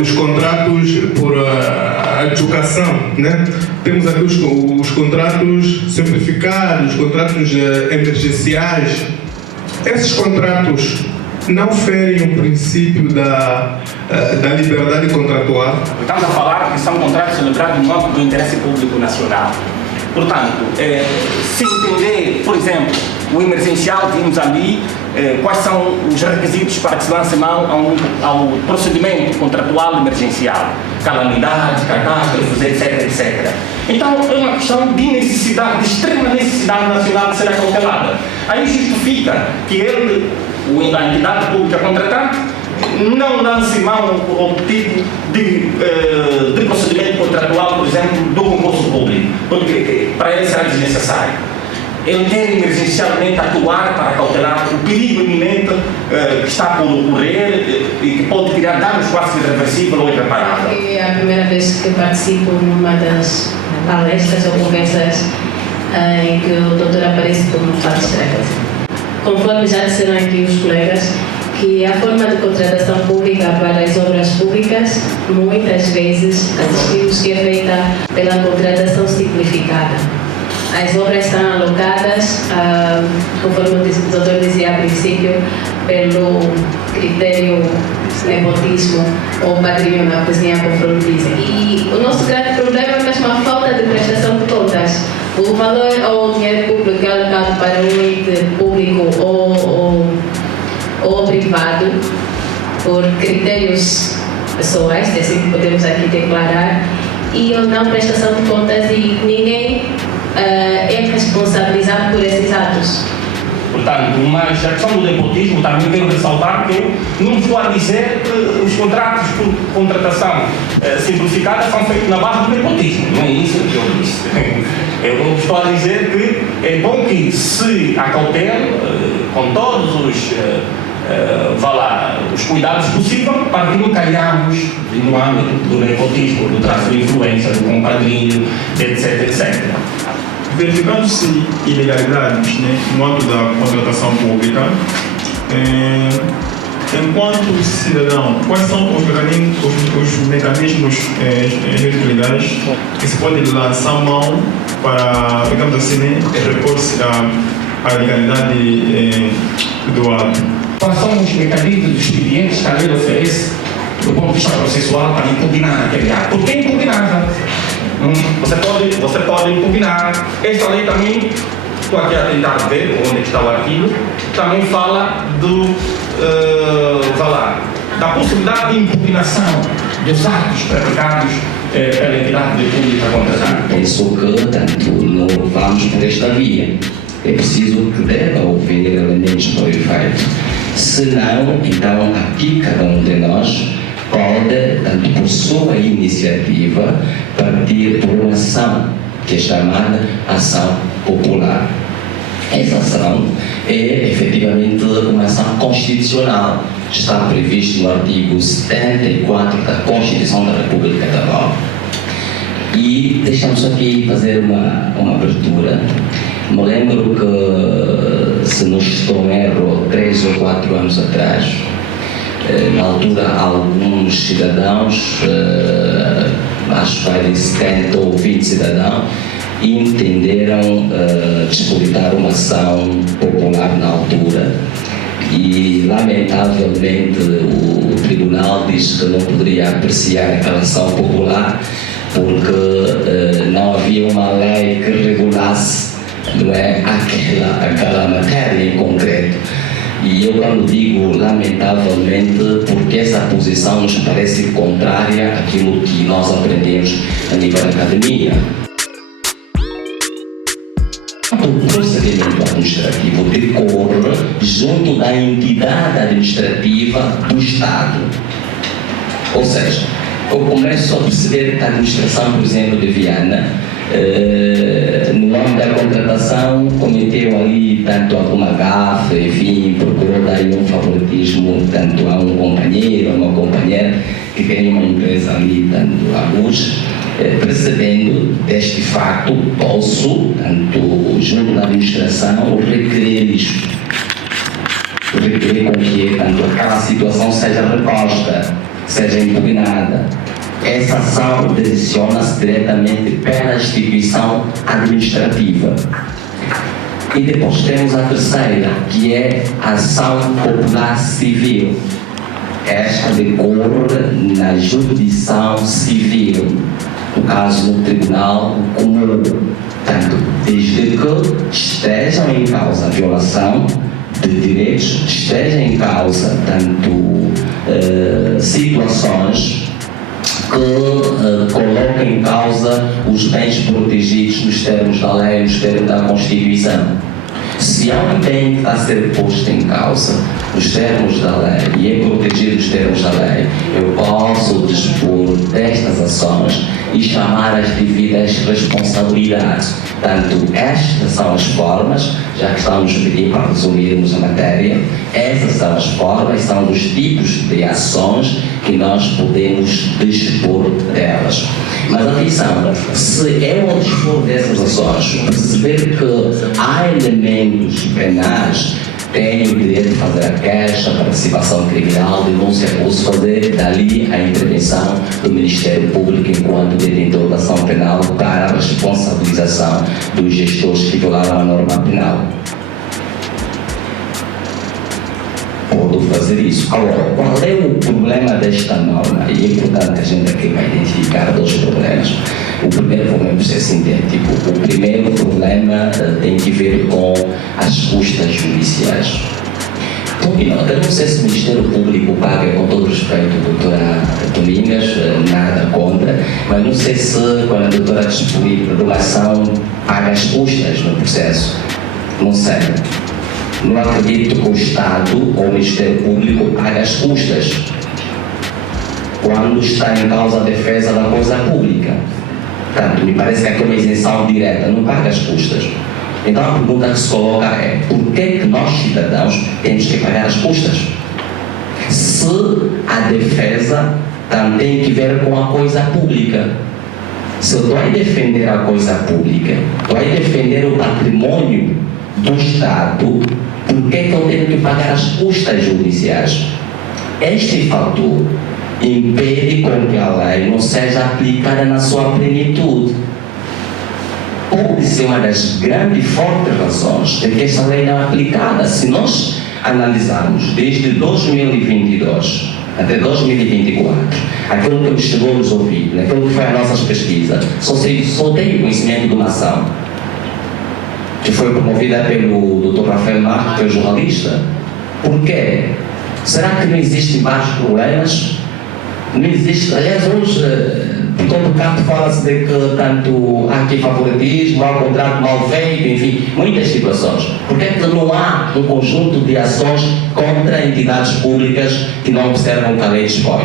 os contratos por adjudicação, né? Temos aqui os contratos simplificados, os contratos emergenciais. Esses contratos não ferem o princípio da liberdade contratual? Estamos a falar que são contratos celebrados no âmbito do interesse público nacional. Portanto, se entender, por exemplo, o emergencial, vimos ali quais são os requisitos para que se lance mão ao procedimento contratual emergencial. Calamidade, catástrofes, etc, etc. Então, é uma questão de necessidade, de extrema necessidade nacional de ser acautelada. Aí justifica que a entidade pública contratante não lance mão ao tipo de procedimento contratual, por exemplo, do concurso público, porque para ele será desnecessário. Ele quer emergencialmente atuar para cautelar o perigo iminente que está por ocorrer e que pode criar danos quase irreversíveis ou irreparáveis. É a primeira vez que participo numa das palestras ou conversas em que o doutor aparece como palestrante. Conforme já disseram aqui os colegas, que a forma de contratação pública para as obras públicas, muitas vezes assistimos que é feita pela contratação simplificada. As obras são alocadas, conforme o doutor dizia a princípio, pelo critério nepotismo ou patrimônio, a cozinha confrontiza. E o nosso grande problema é mesmo a falta de prestação de contas. O valor ou o dinheiro público que é alocado para um ente público ou privado, por critérios pessoais, assim que podemos aqui declarar, e não prestação de contas, e ninguém é responsabilizado por esses atos. Portanto, mas a questão do nepotismo também quero ressaltar que eu não estou a dizer que os contratos por contratação simplificada são feitos na base do nepotismo, não é isso que eu disse. Eu estou a dizer que é bom que se acautele com todos os cuidados possíveis para que não caiamos no âmbito do nepotismo, do tráfico de influência, do compadrinho, etc, etc. Verificando-se ilegalidades, né, no âmbito da contratação pública, enquanto cidadão, quais são os mecanismos legais que se pode lançar mão para, digamos assim, repor-se à legalidade do ato? Quais são os mecanismos expedientes que a lei oferece do ponto de vista processual para impugnar aquele ato? Porque é impugnável. Você pode impugnar. Esta lei também, estou aqui a tentar ver onde está o artigo, também fala da possibilidade de impugnação dos atos praticados pela entidade pública contratada. Penso que, tanto, não vamos por esta via. É preciso que deva haver elementos para o efeito. Se não, então aqui cada um de nós pode, tanto por sua iniciativa, partir por uma ação que é chamada ação popular. Essa ação é efetivamente uma ação constitucional, está previsto no artigo 74 da Constituição da República da Angola. E deixamos aqui fazer uma abertura. Me lembro que, se não estou em erro, 3 ou 4 anos atrás, na altura alguns cidadãos, acho que vai de 70 ou 20 cidadãos, entenderam disponibilizar uma ação popular na altura, e lamentavelmente o tribunal diz que não poderia apreciar aquela ação popular porque não havia uma lei que regulasse, não é, aquela matéria em concreto. E eu quando digo lamentavelmente, porque essa posição nos parece contrária àquilo que nós aprendemos a nível da academia. O procedimento administrativo decorre junto da entidade administrativa do Estado. Ou seja, eu começo a perceber que a administração, por exemplo, de Viana, no âmbito da contratação, cometeu ali tanto alguma gafe, enfim, procurou dar um favoritismo tanto a um companheiro, a uma companheira que tem uma empresa ali, tanto a luz, percebendo deste facto, posso, tanto junto da administração, requerer isto. Requerer com que tanto aquela situação seja reposta, seja impugnada, essa ação direciona-se diretamente pela instituição administrativa. E depois temos a terceira, que é a ação popular civil. Esta decorre na jurisdição civil, no caso no tribunal comum, tanto desde que estejam em causa a violação de direitos, estejam em causa tanto situações que colocam em causa os bens protegidos nos termos da lei, nos termos da Constituição. Se há um bem que está a ser posto em causa nos termos da lei e é protegido nos termos da lei, eu posso dispor destas ações e chamar as devidas responsabilidades. Tanto estas são as formas, já que estamos pedindo para resumirmos a matéria, essas são as formas, são os tipos de ações que nós podemos dispor delas. Mas atenção, se eu ao dispor dessas ações perceber que há elementos penais, tenho o direito de fazer a queixa, participação criminal, denúncia, posso fazer dali a intervenção do Ministério Público enquanto detentor da ação penal para a responsabilização dos gestores que violaram a norma penal. Posso fazer isso. Agora, qual é o problema desta norma? E é importante que a gente aqui vai identificar dois problemas. O primeiro problema é ser sintético. O primeiro problema tem que ver com as custas judiciais. Eu não sei se o Ministério Público paga, com todo respeito, doutora Domingas, nada contra, mas não sei se quando a doutora dispõe de uma ação paga as custas no processo. Não sei. Não acredito que o Estado ou o Ministério Público pague as custas quando está em causa a defesa da coisa pública. Portanto, me parece que aqui é uma isenção direta, não paga as custas. Então a pergunta que se coloca é: por que nós, cidadãos, temos que pagar as custas? Se a defesa também tem que ver com a coisa pública. Se eu estou a defender a coisa pública, estou a defender o patrimônio do Estado, por que eu tenho que pagar as custas judiciais? Este fator impede com que a lei não seja aplicada na sua plenitude. Pode ser uma das grandes e fortes razões de que esta lei não é aplicada. Se nós analisarmos desde 2022 até 2024, aquilo que nos chegou nos ouvidos, aquilo que foi a nossa pesquisa, só tenho conhecimento de uma ação que foi promovida pelo Dr. Rafael Marques, que é jornalista. Por quê? Será que não existem vários problemas? Não existe. Aliás, hoje, por todo canto fala-se de que tanto há aqui favoritismo, há contrato mal feito, enfim, muitas situações. Porque é que não há um conjunto de ações contra entidades públicas que não observam o que a lei dispõe?